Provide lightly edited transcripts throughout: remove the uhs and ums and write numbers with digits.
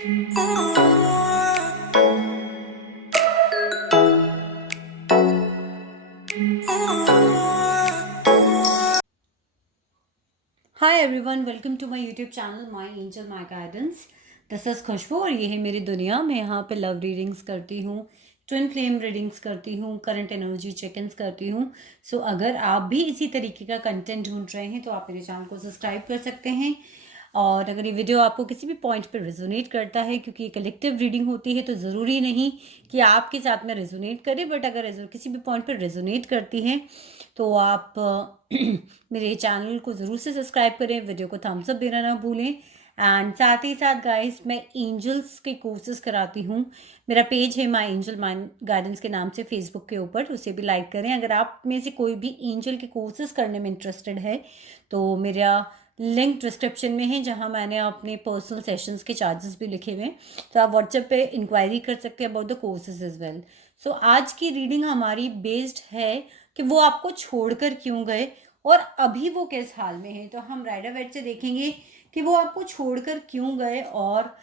Hi everyone, welcome to my YouTube channel my angel my guidance. This is Khushboo और ये है मेरी दुनिया। मैं यहाँ पे लव रीडिंग्स करती हूँ, ट्विन फ्लेम रीडिंग्स करती हूँ, करंट एनर्जी चेक इन्स करती हूँ। सो अगर आप भी इसी तरीके का कंटेंट ढूंढ रहे हैं तो आप मेरे चैनल को सब्सक्राइब कर सकते हैं। और अगर ये वीडियो आपको किसी भी पॉइंट पर रेजोनेट करता है, क्योंकि ये कलेक्टिव रीडिंग होती है तो ज़रूरी नहीं कि आपके साथ में रेजोनेट करे, बट अगर किसी भी पॉइंट पर रेजोनेट करती है तो आप मेरे चैनल को ज़रूर से सब्सक्राइब करें, वीडियो को थम्स अप देना ना भूलें। एंड साथ ही साथ गाइस, मैं एंजल्स के कोर्सेज कराती हूँ। मेरा पेज है माय एंजल माइंड गाइडेंस के नाम से फेसबुक के ऊपर, उसे भी लाइक करें। अगर आप में से कोई भी एंजल के कोर्सेज करने में इंटरेस्टेड है तो मेरा लिंक डिस्क्रिप्शन में है, जहाँ मैंने अपने पर्सनल सेशंस के चार्जेस भी लिखे हुए हैं, तो आप व्हाट्सएप पे इंक्वायरी कर सकते हैं about the courses as well. So आज की रीडिंग हमारी बेस्ड है कि वो आपको छोड़कर क्यों गए और अभी वो किस हाल में है। तो हम राइडर वेट से देखेंगे कि वो आपको छोड़कर क्यों गए और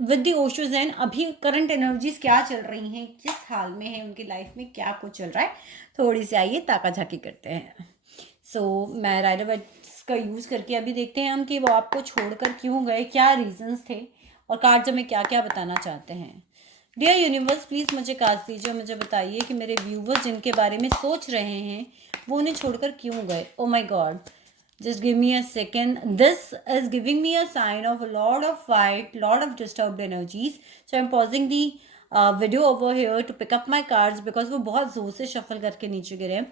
विद द ओशोज एंड अभी करंट एनर्जीज क्या चल रही हैं, किस हाल में है उनकी लाइफ में, क्या कुछ चल रहा है। थोड़ी सी आइए ताका झाकी करते हैं। मैं राइडर वेट्स का यूज़ करके अभी देखते हैं हम कि वो आपको छोड़कर क्यों गए, क्या रीजंस थे और कार्ड्स हमें क्या क्या बताना चाहते हैं। डियर यूनिवर्स, प्लीज़ मुझे कास्ट दीजिए, मुझे बताइए कि मेरे व्यूवर्स जिनके बारे में सोच रहे हैं वो उन्हें छोड़कर क्यों गए। Oh my God, just give me a second. This is giving me a sign of a lot of fight, lot of disturbed energies. So I'm pausing the video over here to pick up my cards because वो बहुत जोर से shuffle करके नीचे गिरे हैं।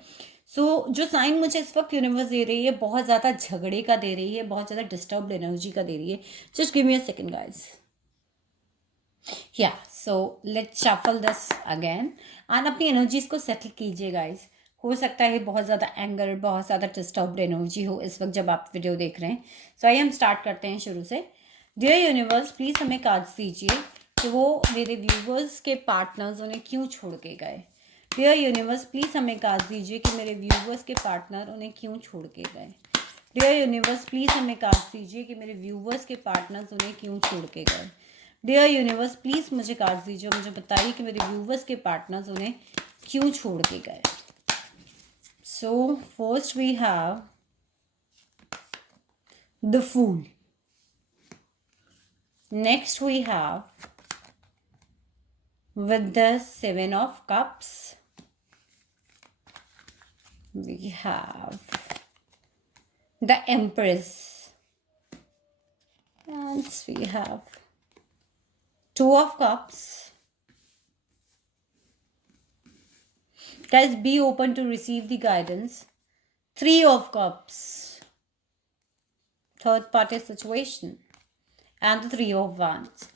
जो sign मुझे इस वक्त यूनिवर्स दे रही है बहुत ज़्यादा झगड़े का दे रही है, बहुत ज़्यादा डिस्टर्ब्ड एनर्जी का दे रही है। Just give me a second guys. या so let's shuffle this again and अपनी एनर्जीज को सेटल कीजिए गाइज। हो सकता है बहुत ज़्यादा एंगर, बहुत ज़्यादा डिस्टर्ब्ड एनर्जी हो इस वक्त जब आप वीडियो देख रहे हैं। सो आइए हम स्टार्ट करते हैं शुरू से। डियर यूनिवर्स, प्लीज़ हमें कार्ड्स दीजिए कि वो मेरे व्यूवर्स के पार्टनर्स उन्हें क्यों छोड़ के गए। डियर यूनिवर्स, प्लीज़ हमें कार्ड्स दीजिए कि मेरे व्यूवर्स के पार्टनर उन्हें क्यों छोड़ के गए। डियर यूनिवर्स, प्लीज़ हमें कार्ड्स दीजिए कि मेरे व्यूवर्स के पार्टनर्स उन्हें क्यों छोड़ के गए। डियर यूनिवर्स, प्लीज़ मुझे कार्ड्स दीजिए, मुझे बताइए कि मेरे व्यूवर्स के पार्टनर्स उन्हें क्यों छोड़ के गए। So first we have the fool, next we have with the 7 of cups, we have the empress, and we have 2 of cups. Guys, be open to receive the guidance. 3 of cups, third party situation, and the 3 of wands.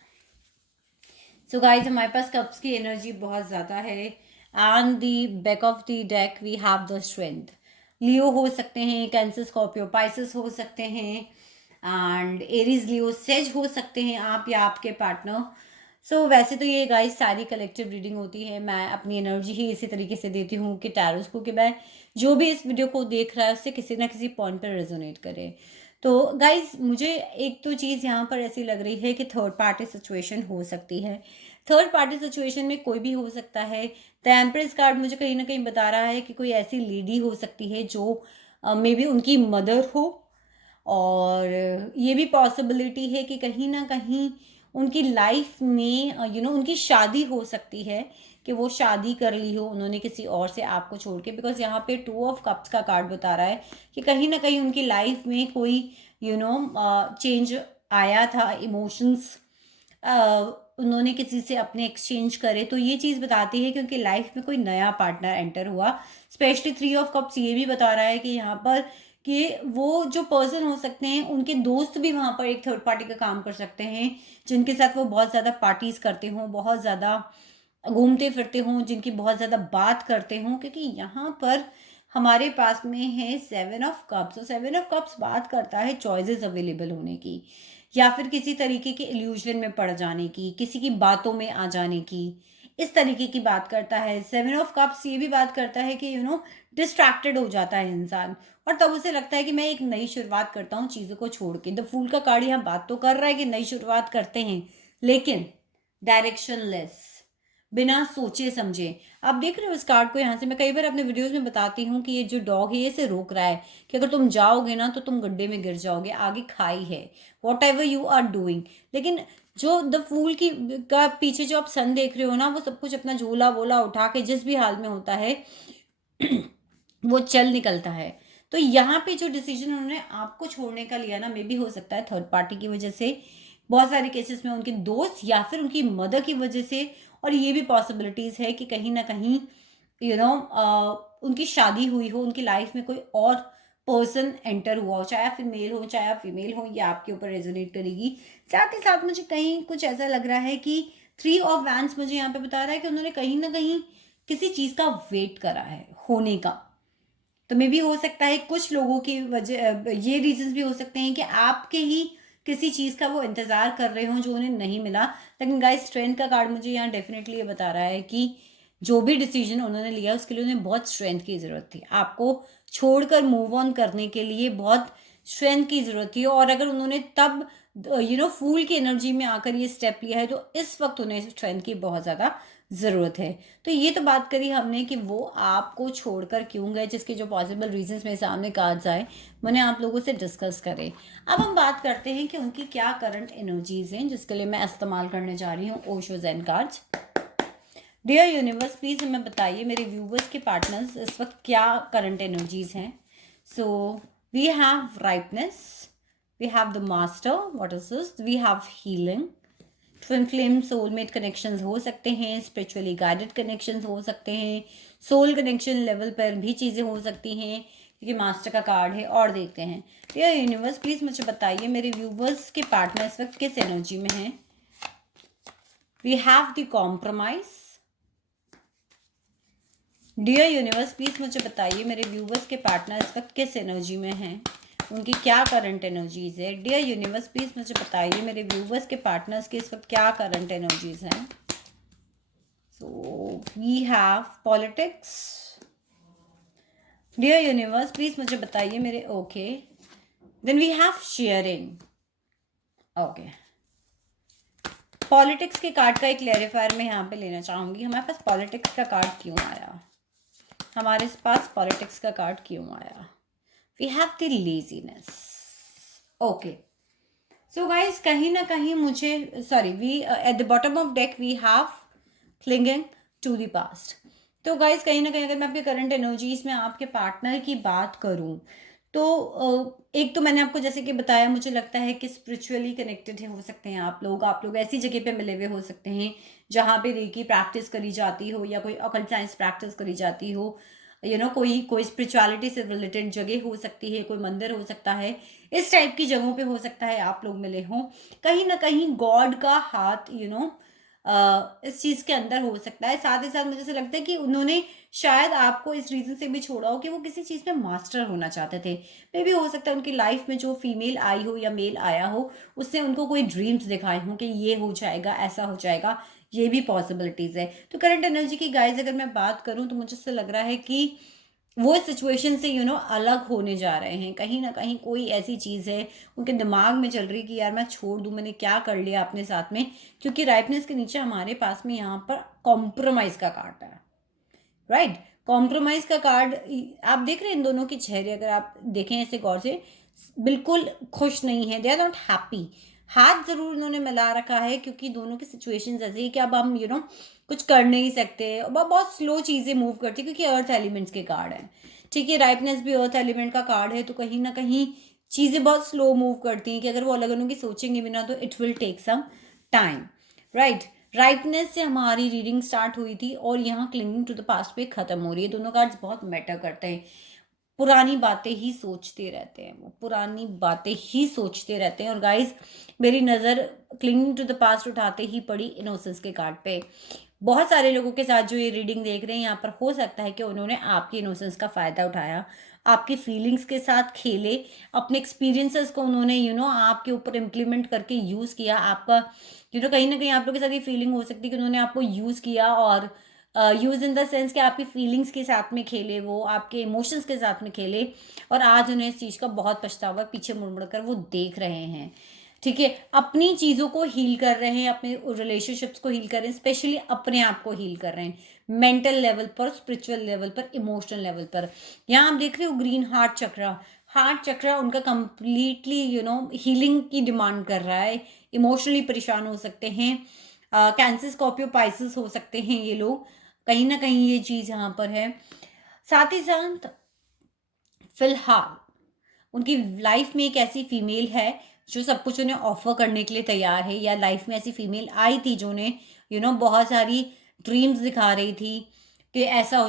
So guys, हमारे पास cups की energy बहुत ज़्यादा है and the back of the deck we have the strength. Leo हो सकते हैं, cancer, Scorpio, Pisces हो सकते हैं एंड एरीज, लियो, सेज हो सकते हैं आप या आपके पार्टनर। वैसे तो ये गाइस सारी कलेक्टिव रीडिंग होती है। मैं अपनी एनर्जी ही इसी तरीके से देती हूँ कि टैरोस को कि मैं जो भी इस वीडियो को देख रहा है उससे किसी ना किसी पॉइंट पर रेजोनेट करे। तो गाइज, मुझे एक तो चीज़ यहाँ पर ऐसी लग रही है कि थर्ड पार्टी सिचुएशन हो सकती है। थर्ड पार्टी सिचुएशन में कोई भी हो सकता है। द एम्प्रेस कार्ड मुझे कहीं ना कहीं बता रहा है कि कोई ऐसी लेडी हो सकती है जो मे बी उनकी मदर हो, और ये भी पॉसिबिलिटी है कि कहीं ना कहीं उनकी लाइफ में उनकी शादी हो सकती है, कि वो शादी कर ली हो उन्होंने किसी और से आपको छोड़ के। बिकॉज यहाँ पे 2 ऑफ कप्स का कार्ड बता रहा है कि कहीं ना कहीं उनकी लाइफ में कोई चेंज आया था, इमोशंस उन्होंने किसी से अपने एक्सचेंज करे। तो ये चीज़ बताती है कि उनकी लाइफ में कोई नया पार्टनर एंटर हुआ। स्पेशली 3 ऑफ कप्स ये भी बता रहा है कि यहाँ पर कि वो जो पर्सन हो सकते हैं उनके दोस्त भी वहाँ पर एक थर्ड पार्टी का काम कर सकते हैं, जिनके साथ वो बहुत ज़्यादा पार्टीज करते हों, बहुत ज़्यादा घूमते फिरते हों, जिनकी बहुत ज़्यादा बात करते हों। क्योंकि यहाँ पर हमारे पास में है 7 ऑफ कप्स। तो 7 ऑफ कप्स बात करता है चॉइसेस अवेलेबल होने की, या फिर किसी तरीके के इल्यूजन में पड़ जाने की, किसी की बातों में आ जाने की, इस तरीके की बात करता है। 7 ऑफ कप्स ये भी बात करता है कि डिस्ट्रैक्टेड हो जाता है इंसान, और तब उसे लगता है कि मैं एक नई शुरुआत करता हूँ चीज़ों को छोड़ के। द फूल का कार्ड यहाँ बात तो कर रहा है कि नई शुरुआत करते हैं, लेकिन डायरेक्शन लेस, बिना सोचे समझे। आप देख रहे हो इस कार्ड को, यहाँ से मैं कई बार अपने वीडियोस में बताती हूँ कि ये जो डॉग है ये इसे रोक रहा है कि अगर तुम जाओगे ना तो तुम गड्ढे में गिर जाओगे, आगे खाई है, whatever you are doing. लेकिन जो द फूल की का पीछे जो आप सन देख रहे हो ना, वो सब कुछ अपना झोला वोला उठा के जिस भी हाल में होता है वो चल निकलता है। तो यहाँ पे जो डिसीजन उन्होंने आपको छोड़ने का लिया ना, मे भी हो सकता है थर्ड पार्टी की वजह से, बहुत सारे केसेस में उनके दोस्त या फिर उनकी मदर की वजह से, और ये भी पॉसिबिलिटीज है कि कहीं ना कहीं उनकी शादी हुई हो, उनकी लाइफ में कोई और पर्सन एंटर हुआ हो, चाहे आप मेल हो चाहे आप फीमेल हो, ये आपके ऊपर रेजोनेट करेगी। साथ ही साथ मुझे कहीं कुछ ऐसा लग रहा है कि 3 ऑफ वैंड्स मुझे यहाँ पे बता रहा है कि उन्होंने कहीं ना कहीं किसी चीज का वेट करा है होने का। तो मे भी हो सकता है कुछ लोगों की वजह, ये रीजंस भी हो सकते हैं कि आपके ही किसी चीज का वो इंतजार कर रहे हो जो उन्हें नहीं मिला। लेकिन गाइस, स्ट्रेंथ का कार्ड मुझे यहाँ डेफिनेटली ये बता रहा है कि जो भी डिसीजन उन्होंने लिया उसके लिए उन्हें बहुत स्ट्रेंथ की जरूरत थी। आपको छोड़कर मूव ऑन करने के लिए बहुत स्ट्रेंथ की जरूरत थी, और अगर उन्होंने तब फूल की एनर्जी में आकर ये स्टेप लिया है तो इस वक्त उन्हें स्ट्रेंथ की बहुत ज्यादा ज़रूरत है। तो ये तो बात करी हमने कि वो आपको छोड़कर क्यों गए, जिसके जो पॉसिबल रीजंस मेरे सामने कार्ड्स आए मैंने आप लोगों से डिस्कस करे। अब हम बात करते हैं कि उनकी क्या करंट एनर्जीज हैं, जिसके लिए मैं इस्तेमाल करने जा रही हूँ Osho zen cards. Dear universe, please हमें बताइए मेरे व्यूवर्स के पार्टनर्स इस वक्त क्या करंट एनर्जीज हैं। So we have rightness, we have the master, what is this, we have healing, twin flame soulmate connections हो सकते हैं, स्पिरिचुअली गाइडेड कनेक्शंस हो सकते हैं, सोल कनेक्शन लेवल पर भी चीज़ें हो सकती हैं, क्योंकि मास्टर का कार्ड है। और देखते हैं डियर यूनिवर्स, प्लीज़ मुझे बताइए मेरे व्यूवर्स के पार्टनर इस वक्त किस एनर्जी में हैं। We have the compromise. Dear universe, please मुझे बताइए मेरे व्यूवर्स के पार्टनर इस वक्त किस एनर्जी में हैं, उनकी क्या करंट एनर्जीज है। डियर यूनिवर्स, प्लीज़ मुझे बताइए मेरे व्यूवर्स के पार्टनर्स के इस वक्त क्या करंट एनर्जीज हैं। So we have politics. Dear universe, please मुझे बताइए मेरे, okay then we have sharing. Okay, politics के कार्ड का एक क्लैरिफायर मैं यहाँ पे लेना चाहूँगी। हमारे पास पॉलिटिक्स का कार्ड क्यों आया, हमारे पास पॉलिटिक्स का कार्ड क्यों आया। We have the laziness. Okay, so guys कहीं ना कहीं मुझे, sorry, we at the bottom of deck we have clinging to the past. तो गाइज कहीं ना कहीं अगर मैं आपके करंट एनर्जीज में आपके पार्टनर की बात करूं तो एक तो मैंने आपको जैसे कि बताया, मुझे लगता है कि स्पिरिचुअली कनेक्टेड है, हो सकते हैं आप लोग ऐसी जगह पे मिले हुए हो सकते हैं जहाँ पे रेकी प्रैक्टिस करी जाती हो या कोई ऑकल्ट साइंस प्रैक्टिस करी जाती हो, कोई स्पिरिचुअलिटी से रिलेटेड जगह हो सकती है, कोई मंदिर हो सकता है, इस टाइप की जगहों पे हो सकता है आप लोग मिले हों। कहीं ना कहीं गॉड का हाथ इस चीज़ के अंदर हो सकता है। साथ ही साथ मुझे ऐसा लगता है कि उन्होंने शायद आपको इस रीज़न से भी छोड़ा हो कि वो किसी चीज़ में मास्टर होना चाहते थे। मे भी हो सकता है उनकी लाइफ में जो फीमेल आई हो या मेल आया हो, उससे उनको कोई ड्रीम्स दिखाए हों कि ये हो जाएगा, ऐसा हो जाएगा, ये भी पॉसिबिलिटीज़ है। तो करंट एनर्जी की गाइज अगर मैं बात करूँ तो मुझे ऐसा लग रहा है कि वो इस सिचुएशन से अलग होने जा रहे हैं। कहीं ना कहीं कोई ऐसी चीज़ है उनके दिमाग में चल रही कि यार मैं छोड़ दूँ, मैंने क्या कर लिया अपने साथ में, क्योंकि राइटनेस के नीचे हमारे पास में यहाँ पर कॉम्प्रोमाइज़ का कार्ड है, राइट। कॉम्प्रोमाइज़ का कार्ड आप देख रहे हैं, इन दोनों के चेहरे अगर आप देखें ऐसे गौर से, बिल्कुल खुश नहीं है, दे आर नॉट हैप्पी। हाथ जरूर उन्होंने मिला रखा है क्योंकि दोनों की सिचुएशन ऐसी है कि अब हम कुछ कर नहीं सकते, बहुत स्लो चीज़ें मूव करती है क्योंकि अर्थ एलिमेंट्स के कार्ड है। ठीक है, राइटनेस भी अर्थ एलिमेंट का कार्ड है, तो कहीं ना कहीं चीज़ें बहुत स्लो मूव करती हैं कि अगर वो अलग अलग की सोचेंगे भी ना तो it will take some time, right. Rightness से हमारी रीडिंग स्टार्ट हुई थी और यहाँ क्लिंगिंग टू द पास्ट पे खत्म हो रही है। दोनों कार्ड्स बहुत मैटर करते हैं। पुरानी बातें ही सोचते रहते हैं, वो पुरानी बातें ही सोचते रहते हैं। और गाइस मेरी नज़र क्लिंगिंग टू द पास्ट उठाते ही पड़ी इनोसेंस के कार्ड पे। बहुत सारे लोगों के साथ जो ये रीडिंग देख रहे हैं यहाँ पर, हो सकता है कि उन्होंने आपकी इनोसेंस का फ़ायदा उठाया, आपकी फीलिंग्स के साथ खेले, अपने एक्सपीरियंसेस को उन्होंने आपके ऊपर इम्प्लीमेंट करके यूज़ किया। आपका कहीं न कहीं आप लोगों के साथ ये फीलिंग हो सकती है कि उन्होंने आपको यूज़ किया, और यूज़ इन द सेंस कि आपकी फीलिंग्स के साथ में खेले वो, आपके इमोशंस के साथ में खेले, और आज उन्हें इस चीज़ का बहुत पछतावा है, पीछे मुड़-मुड़ कर वो देख रहे हैं। ठीक है? अपनी चीज़ों को हील कर रहे हैं, अपने रिलेशनशिप्स को हील कर रहे हैं, स्पेशली अपने आप को हील कर रहे हैं। मेंटल लेवल पर, स्पिरिचुअल लेवल पर, इमोशनल लेवल पर। यहाँ आप देख रहे हो ग्रीन हार्ट चक्रा उनका कंप्लीटली हीलिंग की डिमांड कर रहा है। इमोशनली परेशान हो सकते हैं। कैंसर, स्कॉर्पियो, पाइसेस हो सकते हैं ये लोग। कहीं न कहीं ये चीज़ यहाँ पर है। साथ ही साथ फिलहाल उनकी लाइफ में एक ऐसी फीमेल है जो सब कुछ उन्हें ऑफर करने के लिए तैयार है, या लाइफ में ऐसी फीमेल आई थी जो उन्हें बहुत सारी ड्रीम्स दिखा रही थी कि ऐसा हो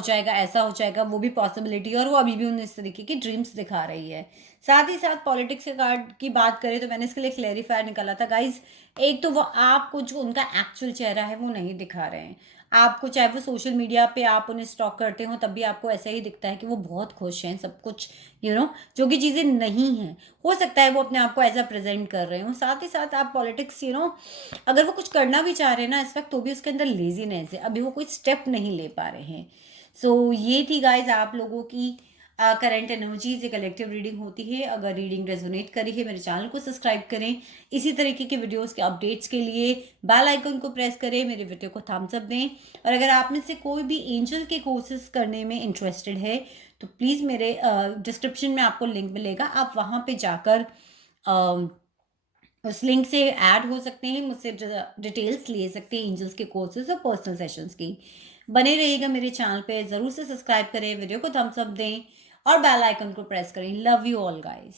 जाएगा, वो भी पॉसिबिलिटी, और वो अभी भी उन्हें इस तरीके की ड्रीम्स दिखा रही है। साथ ही साथ पॉलिटिक्स के कार्ड की बात करें तो मैंने इसके लिए क्लेरिफायर निकाला था गाइज। एक तो वो आपको जो उनका एक्चुअल चेहरा है वो नहीं दिखा रहे हैं। आपको चाहे वो सोशल मीडिया पे आप उन्हें स्टॉक करते हो तब भी आपको ऐसा ही दिखता है कि वो बहुत खुश हैं, सब कुछ जो कि चीज़ें नहीं हैं। हो सकता है वो अपने आप को ऐसा प्रेजेंट कर रहे हों। साथ ही साथ आप पॉलिटिक्स अगर वो कुछ करना भी चाह रहे हैं ना इस वक्त, तो भी उसके अंदर लेजीनेस है, अभी वो कोई स्टेप नहीं ले पा रहे हैं। सो ये थी गाइज आप लोगों की करंट एनर्जीज। ये कलेक्टिव रीडिंग होती है। अगर रीडिंग रेजोनेट करी है, मेरे चैनल को सब्सक्राइब करें। इसी तरीके के वीडियोस के अपडेट्स के लिए बेल आइकन को प्रेस करें, मेरे वीडियो को थम्स अप दें। और अगर आप में से कोई भी एंजल के कोर्सेज करने में इंटरेस्टेड है तो प्लीज़ मेरे डिस्क्रिप्शन में आपको लिंक मिलेगा, आप वहाँ पे जाकर उस लिंक से ऐड हो सकते हैं, मुझसे डिटेल्स ले सकते हैं एंजल्स के कोर्सेज और पर्सनल सेशंस की। बने रहिएगा मेरे चैनल पे, ज़रूर से सब्सक्राइब करें, वीडियो को थम्स अप दें और बेल आइकन को प्रेस करें। Love you all guys.